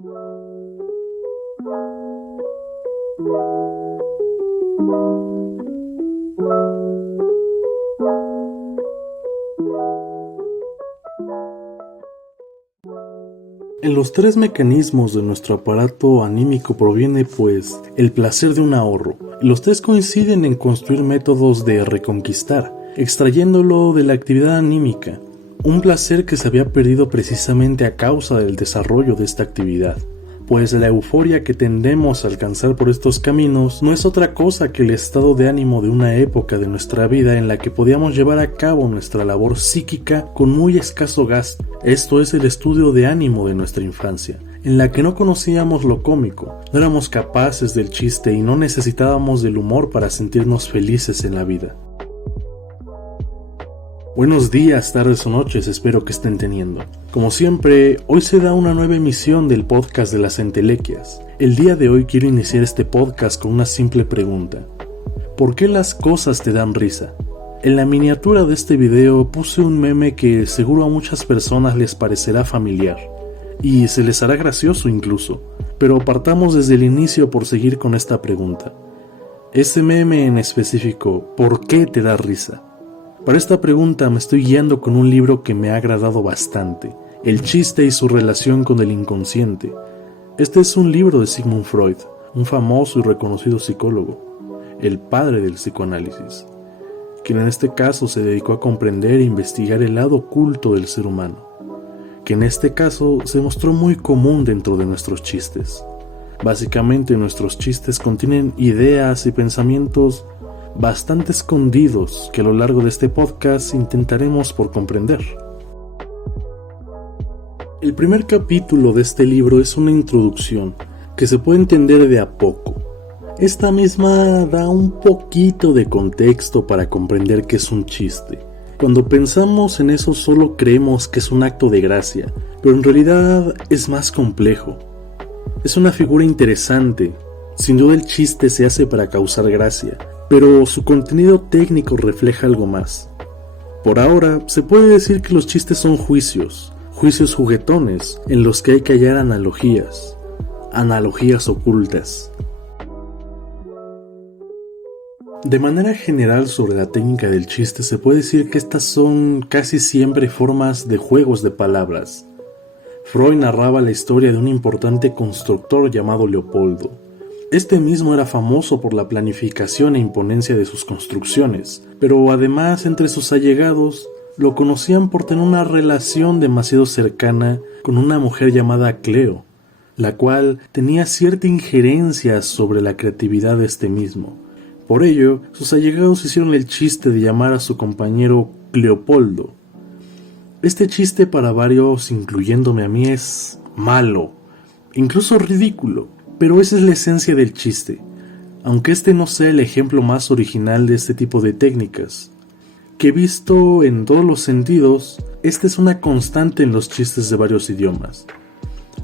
En los tres mecanismos de nuestro aparato anímico proviene, pues, el placer de un ahorro. Los tres coinciden en construir métodos de reconquistar, extrayéndolo de la actividad anímica, un placer que se había perdido precisamente a causa del desarrollo de esta actividad. Pues la euforia que tendemos a alcanzar por estos caminos no es otra cosa que el estado de ánimo de una época de nuestra vida en la que podíamos llevar a cabo nuestra labor psíquica con muy escaso gasto. Esto es el estudio de ánimo de nuestra infancia, en la que no conocíamos lo cómico, no éramos capaces del chiste y no necesitábamos del humor para sentirnos felices en la vida. Buenos días, tardes o noches, espero que estén teniendo. Como siempre, hoy se da una nueva emisión del podcast de las entelequias. El día de hoy quiero iniciar este podcast con una simple pregunta. ¿Por qué las cosas te dan risa? En la miniatura de este video puse un meme que seguro a muchas personas les parecerá familiar, y se les hará gracioso incluso, pero partamos desde el inicio por seguir con esta pregunta. Ese meme en específico, ¿por qué te da risa? Para esta pregunta me estoy guiando con un libro que me ha agradado bastante, El chiste y su relación con el inconsciente. Este es un libro de Sigmund Freud, un famoso y reconocido psicólogo, el padre del psicoanálisis, quien en este caso se dedicó a comprender e investigar el lado oculto del ser humano, que en este caso se mostró muy común dentro de nuestros chistes. Básicamente nuestros chistes contienen ideas y pensamientos bastante escondidos que a lo largo de este podcast intentaremos por comprender. El primer capítulo de este libro es una introducción que se puede entender de a poco. Esta misma da un poquito de contexto para comprender qué es un chiste. Cuando pensamos en eso solo creemos que es un acto de gracia, pero en realidad es más complejo. Es una figura interesante. Sin duda el chiste se hace para causar gracia, pero su contenido técnico refleja algo más. Por ahora, se puede decir que los chistes son juicios juguetones, en los que hay que hallar analogías ocultas. De manera general sobre la técnica del chiste se puede decir que estas son casi siempre formas de juegos de palabras. Freud narraba la historia de un importante constructor llamado Leopoldo. Este mismo era famoso por la planificación e imponencia de sus construcciones, pero además entre sus allegados lo conocían por tener una relación demasiado cercana con una mujer llamada Cleo, la cual tenía cierta injerencia sobre la creatividad de este mismo. Por ello, sus allegados hicieron el chiste de llamar a su compañero Cleopoldo. Este chiste para varios, incluyéndome a mí, es malo, incluso ridículo. Pero esa es la esencia del chiste, aunque este no sea el ejemplo más original de este tipo de técnicas, que visto en todos los sentidos, esta es una constante en los chistes de varios idiomas.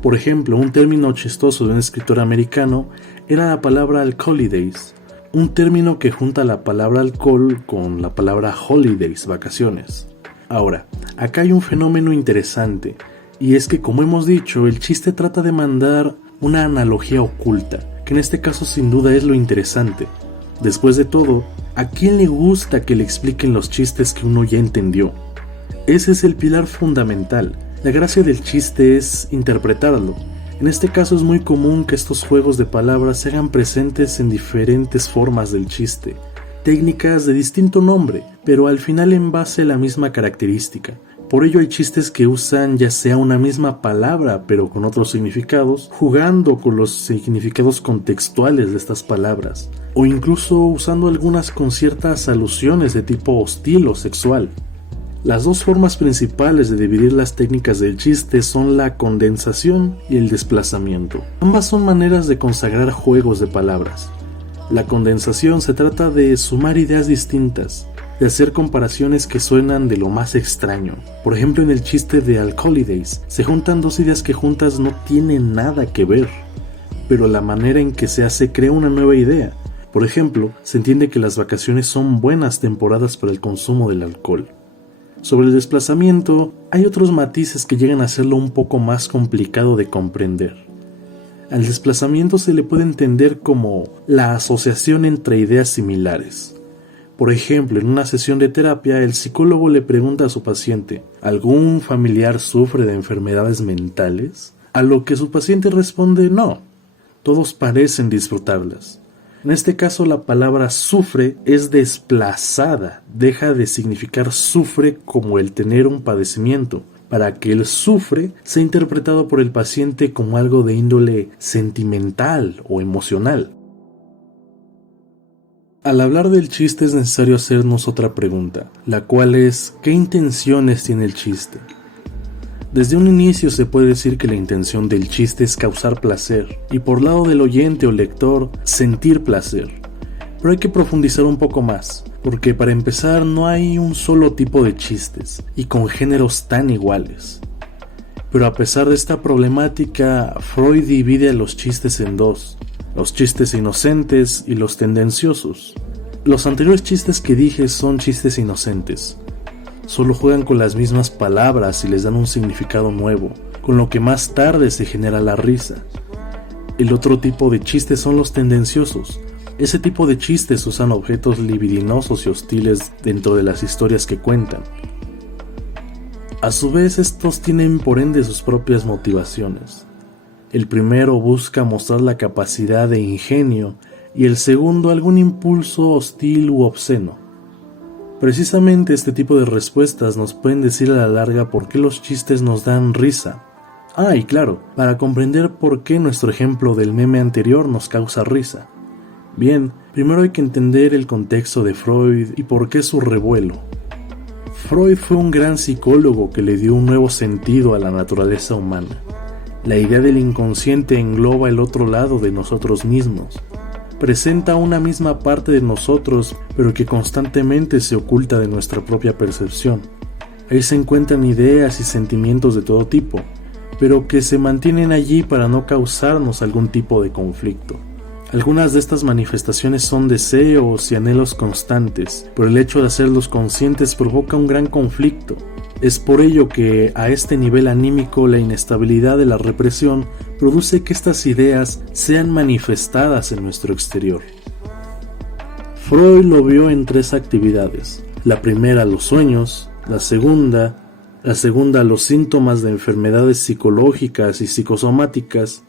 Por ejemplo, un término chistoso de un escritor americano era la palabra alcoholidays, un término que junta la palabra alcohol con la palabra holidays, vacaciones. Ahora, acá hay un fenómeno interesante, y es que como hemos dicho, el chiste trata de mandar una analogía oculta, que en este caso sin duda es lo interesante. Después de todo, ¿a quién le gusta que le expliquen los chistes que uno ya entendió? Ese es el pilar fundamental. La gracia del chiste es interpretarlo. En este caso es muy común que estos juegos de palabras se hagan presentes en diferentes formas del chiste, técnicas de distinto nombre, pero al final en base a la misma característica. Por ello hay chistes que usan ya sea una misma palabra pero con otros significados, jugando con los significados contextuales de estas palabras, o incluso usando algunas con ciertas alusiones de tipo hostil o sexual. Las dos formas principales de dividir las técnicas del chiste son la condensación y el desplazamiento. Ambas son maneras de consagrar juegos de palabras. La condensación se trata de sumar ideas distintas, de hacer comparaciones que suenan de lo más extraño. Por ejemplo, en el chiste de Alcoholidays se juntan dos ideas que juntas no tienen nada que ver, pero la manera en que se hace crea una nueva idea. Por ejemplo, se entiende que las vacaciones son buenas temporadas para el consumo del alcohol. Sobre el desplazamiento, hay otros matices que llegan a hacerlo un poco más complicado de comprender. Al desplazamiento se le puede entender como la asociación entre ideas similares. Por ejemplo, en una sesión de terapia, el psicólogo le pregunta a su paciente, ¿algún familiar sufre de enfermedades mentales? A lo que su paciente responde, no, todos parecen disfrutarlas. En este caso, la palabra sufre es desplazada, deja de significar sufre como el tener un padecimiento, para que el sufre sea interpretado por el paciente como algo de índole sentimental o emocional. Al hablar del chiste es necesario hacernos otra pregunta, la cual es ¿qué intenciones tiene el chiste? Desde un inicio se puede decir que la intención del chiste es causar placer, y por lado del oyente o lector, sentir placer. Pero hay que profundizar un poco más, porque para empezar no hay un solo tipo de chistes, y con géneros tan iguales. Pero a pesar de esta problemática, Freud divide a los chistes en dos, los chistes inocentes y los tendenciosos. Los anteriores chistes que dije son chistes inocentes. Solo juegan con las mismas palabras y les dan un significado nuevo, con lo que más tarde se genera la risa. El otro tipo de chistes son los tendenciosos. Ese tipo de chistes usan objetos libidinosos y hostiles dentro de las historias que cuentan. A su vez, estos tienen por ende sus propias motivaciones. El primero busca mostrar la capacidad de ingenio y el segundo algún impulso hostil u obsceno. Precisamente este tipo de respuestas nos pueden decir a la larga por qué los chistes nos dan risa. Y claro, para comprender por qué nuestro ejemplo del meme anterior nos causa risa. Bien, primero hay que entender el contexto de Freud y por qué su revuelo. Freud fue un gran psicólogo que le dio un nuevo sentido a la naturaleza humana. La idea del inconsciente engloba el otro lado de nosotros mismos. Presenta una misma parte de nosotros, pero que constantemente se oculta de nuestra propia percepción. Ahí se encuentran ideas y sentimientos de todo tipo, pero que se mantienen allí para no causarnos algún tipo de conflicto. Algunas de estas manifestaciones son deseos y anhelos constantes, pero el hecho de hacerlos conscientes provoca un gran conflicto. Es por ello que a este nivel anímico la inestabilidad de la represión produce que estas ideas sean manifestadas en nuestro exterior. Freud lo vio en tres actividades. La primera, los sueños; la segunda, los síntomas de enfermedades psicológicas y psicosomáticas;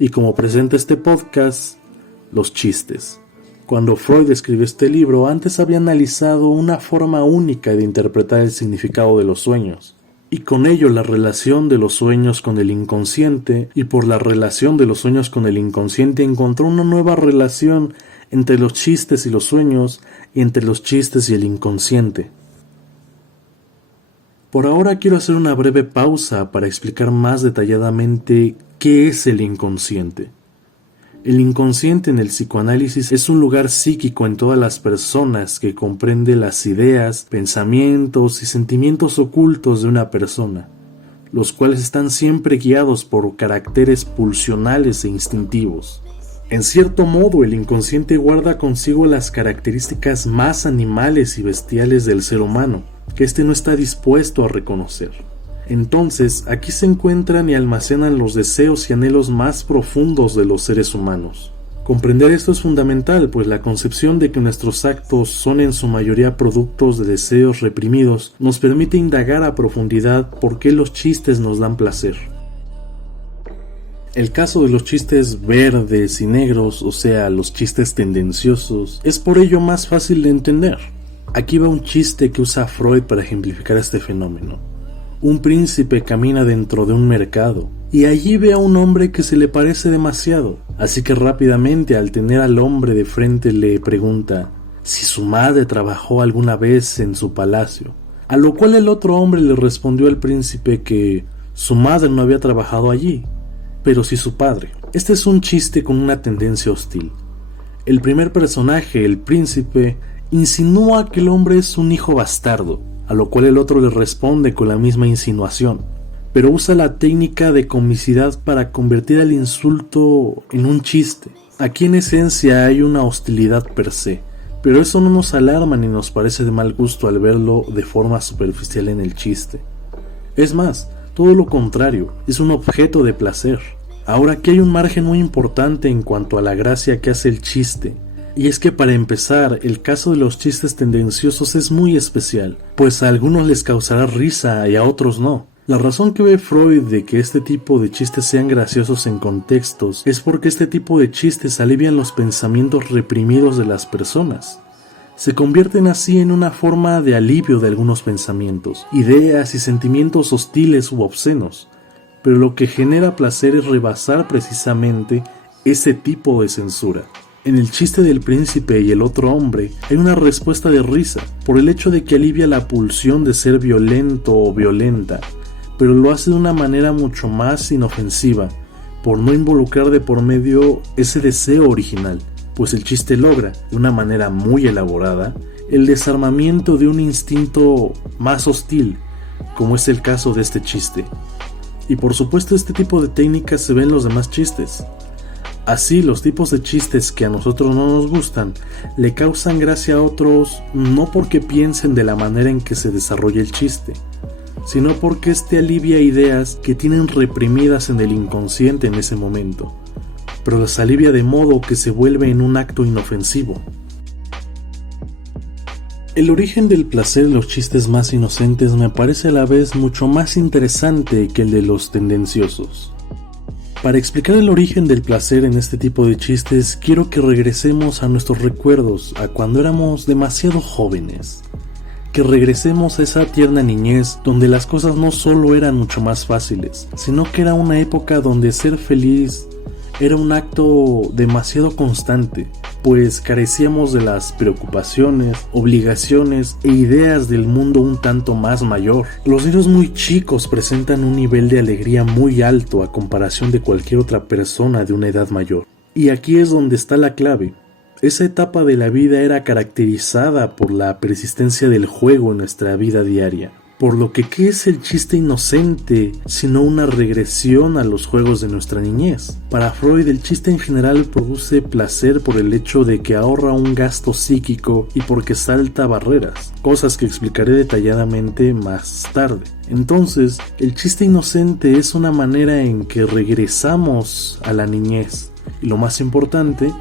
y como presenta este podcast, los chistes. Cuando Freud escribió este libro, antes había analizado una forma única de interpretar el significado de los sueños, y con ello la relación de los sueños con el inconsciente, y por la relación de los sueños con el inconsciente encontró una nueva relación entre los chistes y los sueños, y entre los chistes y el inconsciente. Por ahora quiero hacer una breve pausa para explicar más detalladamente qué es el inconsciente. El inconsciente en el psicoanálisis es un lugar psíquico en todas las personas que comprende las ideas, pensamientos y sentimientos ocultos de una persona, los cuales están siempre guiados por caracteres pulsionales e instintivos. En cierto modo, el inconsciente guarda consigo las características más animales y bestiales del ser humano, que éste no está dispuesto a reconocer. Entonces, aquí se encuentran y almacenan los deseos y anhelos más profundos de los seres humanos. Comprender esto es fundamental, pues la concepción de que nuestros actos son en su mayoría productos de deseos reprimidos nos permite indagar a profundidad por qué los chistes nos dan placer. El caso de los chistes verdes y negros, o sea, los chistes tendenciosos, es por ello más fácil de entender. Aquí va un chiste que usa Freud para ejemplificar este fenómeno. Un príncipe camina dentro de un mercado y allí ve a un hombre que se le parece demasiado, así que rápidamente al tener al hombre de frente le pregunta si su madre trabajó alguna vez en su palacio, a lo cual el otro hombre le respondió al príncipe que su madre no había trabajado allí, pero sí su padre. Este es un chiste con una tendencia hostil. El primer personaje, el príncipe, insinúa que el hombre es un hijo bastardo, a lo cual el otro le responde con la misma insinuación, pero usa la técnica de comicidad para convertir el insulto en un chiste. Aquí en esencia hay una hostilidad per se, pero eso no nos alarma ni nos parece de mal gusto al verlo de forma superficial en el chiste. Es más, todo lo contrario, es un objeto de placer. Ahora, aquí hay un margen muy importante en cuanto a la gracia que hace el chiste. Y es que para empezar, el caso de los chistes tendenciosos es muy especial, pues a algunos les causará risa y a otros no. La razón que ve Freud de que este tipo de chistes sean graciosos en contextos es porque este tipo de chistes alivian los pensamientos reprimidos de las personas. Se convierten así en una forma de alivio de algunos pensamientos, ideas y sentimientos hostiles u obscenos, pero lo que genera placer es rebasar precisamente ese tipo de censura. En el chiste del príncipe y el otro hombre hay una respuesta de risa por el hecho de que alivia la pulsión de ser violento o violenta, pero lo hace de una manera mucho más inofensiva, por no involucrar de por medio ese deseo original, pues el chiste logra, de una manera muy elaborada, el desarmamiento de un instinto más hostil, como es el caso de este chiste. Y por supuesto este tipo de técnicas se ven en los demás chistes. Así, los tipos de chistes que a nosotros no nos gustan le causan gracia a otros no porque piensen de la manera en que se desarrolla el chiste, sino porque este alivia ideas que tienen reprimidas en el inconsciente en ese momento, pero las alivia de modo que se vuelve en un acto inofensivo. El origen del placer en los chistes más inocentes me parece a la vez mucho más interesante que el de los tendenciosos. Para explicar el origen del placer en este tipo de chistes, quiero que regresemos a nuestros recuerdos, a cuando éramos demasiado jóvenes. Que regresemos a esa tierna niñez donde las cosas no solo eran mucho más fáciles, sino que era una época donde ser feliz era un acto demasiado constante, pues carecíamos de las preocupaciones, obligaciones e ideas del mundo un tanto más mayor. Los niños muy chicos presentan un nivel de alegría muy alto a comparación de cualquier otra persona de una edad mayor. Y aquí es donde está la clave. Esa etapa de la vida era caracterizada por la persistencia del juego en nuestra vida diaria. Por lo que, ¿qué es el chiste inocente sino una regresión a los juegos de nuestra niñez? Para Freud, el chiste en general produce placer por el hecho de que ahorra un gasto psíquico y porque salta barreras, cosas que explicaré detalladamente más tarde. Entonces, el chiste inocente es una manera en que regresamos a la niñez y, lo más importante,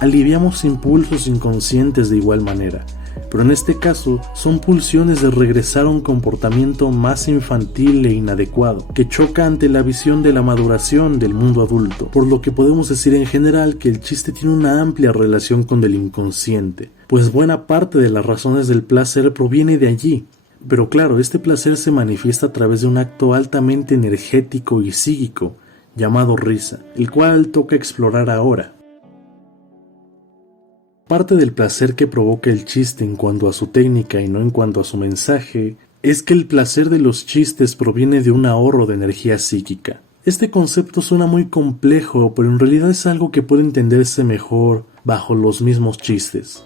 aliviamos impulsos inconscientes de igual manera. Pero en este caso son pulsiones de regresar a un comportamiento más infantil e inadecuado, que choca ante la visión de la maduración del mundo adulto, por lo que podemos decir en general que el chiste tiene una amplia relación con el inconsciente, pues buena parte de las razones del placer proviene de allí. Pero claro, este placer se manifiesta a través de un acto altamente energético y psíquico, llamado risa, el cual toca explorar ahora. Parte del placer que provoca el chiste en cuanto a su técnica y no en cuanto a su mensaje, es que el placer de los chistes proviene de un ahorro de energía psíquica. Este concepto suena muy complejo, pero en realidad es algo que puede entenderse mejor bajo los mismos chistes.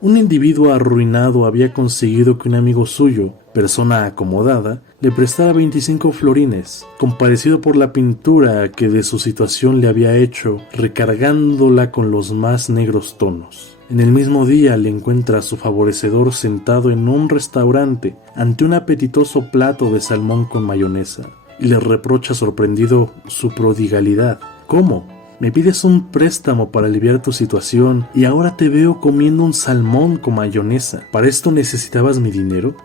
Un individuo arruinado había conseguido que un amigo suyo, persona acomodada, le prestara 25 florines, compadecido por la pintura que de su situación le había hecho, recargándola con los más negros tonos. En el mismo día le encuentra a su favorecedor sentado en un restaurante ante un apetitoso plato de salmón con mayonesa, y le reprocha sorprendido su prodigalidad. ¿Cómo? Me pides un préstamo para aliviar tu situación y ahora te veo comiendo un salmón con mayonesa. ¿Para esto necesitabas mi dinero?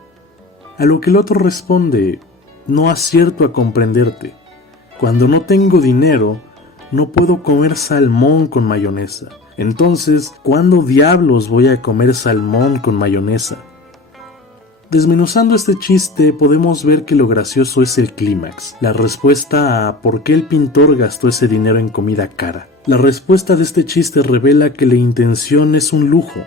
A lo que el otro responde: no acierto a comprenderte. Cuando no tengo dinero, no puedo comer salmón con mayonesa. Entonces, ¿cuándo diablos voy a comer salmón con mayonesa? Desmenuzando este chiste, podemos ver que lo gracioso es el clímax, la respuesta a por qué el pintor gastó ese dinero en comida cara. La respuesta de este chiste revela que la intención es un lujo.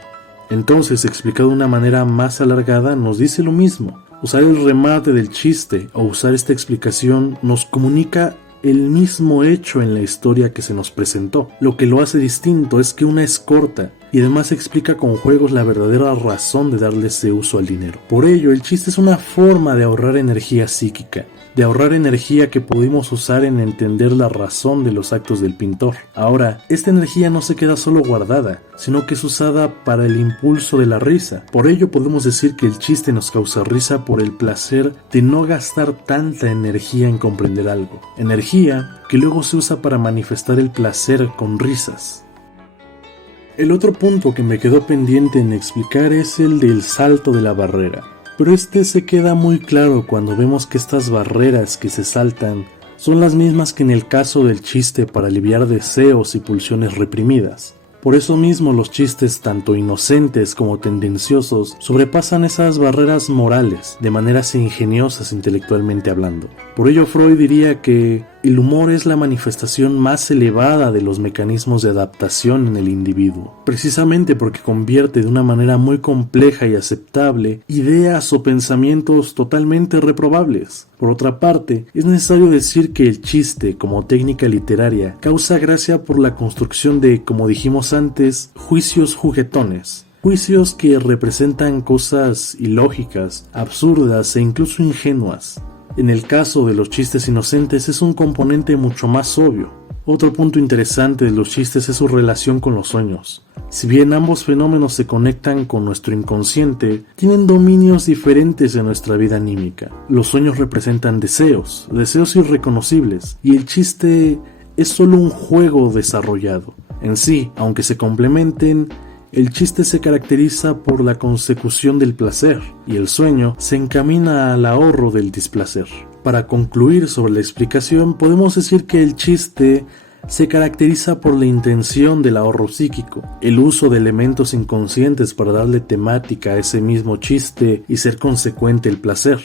Entonces, explicado de una manera más alargada, nos dice lo mismo. Usar el remate del chiste o usar esta explicación nos comunica el mismo hecho en la historia que se nos presentó. Lo que lo hace distinto es que una es corta y además explica con juegos la verdadera razón de darle ese uso al dinero. Por ello, el chiste es una forma de ahorrar energía psíquica. de ahorrar energía que pudimos usar en entender la razón de los actos del pintor. Ahora, esta energía no se queda solo guardada, sino que es usada para el impulso de la risa. Por ello podemos decir que el chiste nos causa risa por el placer de no gastar tanta energía en comprender algo. Energía que luego se usa para manifestar el placer con risas. El otro punto que me quedó pendiente en explicar es el del salto de la barrera. Pero este se queda muy claro cuando vemos que estas barreras que se saltan son las mismas que en el caso del chiste para aliviar deseos y pulsiones reprimidas. Por eso mismo los chistes tanto inocentes como tendenciosos sobrepasan esas barreras morales de maneras ingeniosas intelectualmente hablando. Por ello Freud diría que el humor es la manifestación más elevada de los mecanismos de adaptación en el individuo, precisamente porque convierte de una manera muy compleja y aceptable ideas o pensamientos totalmente reprobables. Por otra parte, es necesario decir que el chiste, como técnica literaria, causa gracia por la construcción de, como dijimos antes, juicios juguetones. Juicios que representan cosas ilógicas, absurdas e incluso ingenuas. En el caso de los chistes inocentes es un componente mucho más obvio. Otro punto interesante de los chistes es su relación con los sueños. Si bien ambos fenómenos se conectan con nuestro inconsciente, tienen dominios diferentes en nuestra vida anímica. Los sueños representan deseos irreconocibles, y el chiste es solo un juego desarrollado. En sí, aunque se complementen, el chiste se caracteriza por la consecución del placer, y el sueño se encamina al ahorro del displacer. Para concluir sobre la explicación, podemos decir que el chiste se caracteriza por la intención del ahorro psíquico, el uso de elementos inconscientes para darle temática a ese mismo chiste y ser consecuente el placer,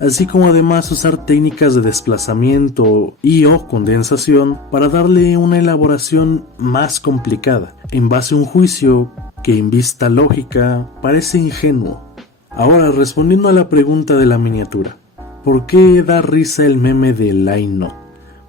así como además usar técnicas de desplazamiento y/o condensación para darle una elaboración más complicada, en base a un juicio que en vista lógica parece ingenuo. Ahora, respondiendo a la pregunta de la miniatura, ¿por qué da risa el meme del "ay no"?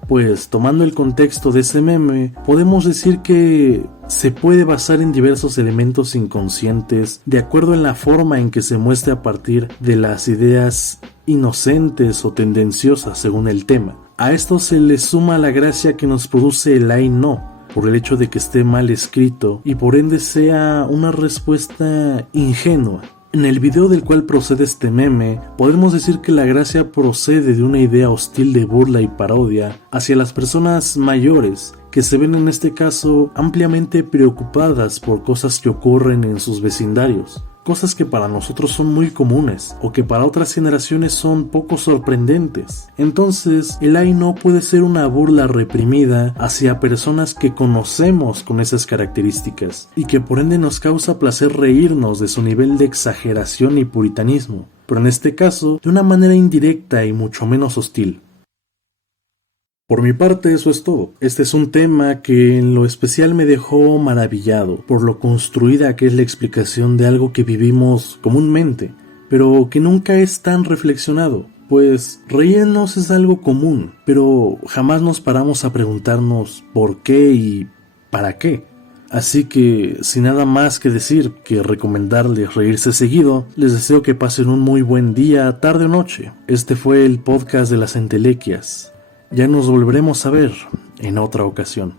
Pues tomando el contexto de ese meme, podemos decir que se puede basar en diversos elementos inconscientes de acuerdo en la forma en que se muestre a partir de las ideas inocentes o tendenciosas según el tema. A esto se le suma la gracia que nos produce el "ay no", por el hecho de que esté mal escrito y por ende sea una respuesta ingenua. En el video del cual procede este meme, podemos decir que la gracia procede de una idea hostil de burla y parodia hacia las personas mayores, que se ven en este caso ampliamente preocupadas por cosas que ocurren en sus vecindarios, cosas que para nosotros son muy comunes o que para otras generaciones son poco sorprendentes. Entonces, el "ay no" puede ser una burla reprimida hacia personas que conocemos con esas características y que por ende nos causa placer reírnos de su nivel de exageración y puritanismo, pero en este caso de una manera indirecta y mucho menos hostil. Por mi parte eso es todo. Este es un tema que en lo especial me dejó maravillado por lo construida que es la explicación de algo que vivimos comúnmente, pero que nunca es tan reflexionado, pues reírnos es algo común, pero jamás nos paramos a preguntarnos por qué y para qué. Así que, sin nada más que decir que recomendarles reírse seguido, les deseo que pasen un muy buen día, tarde o noche. Este fue el podcast de las entelequias. Ya nos volveremos a ver en otra ocasión.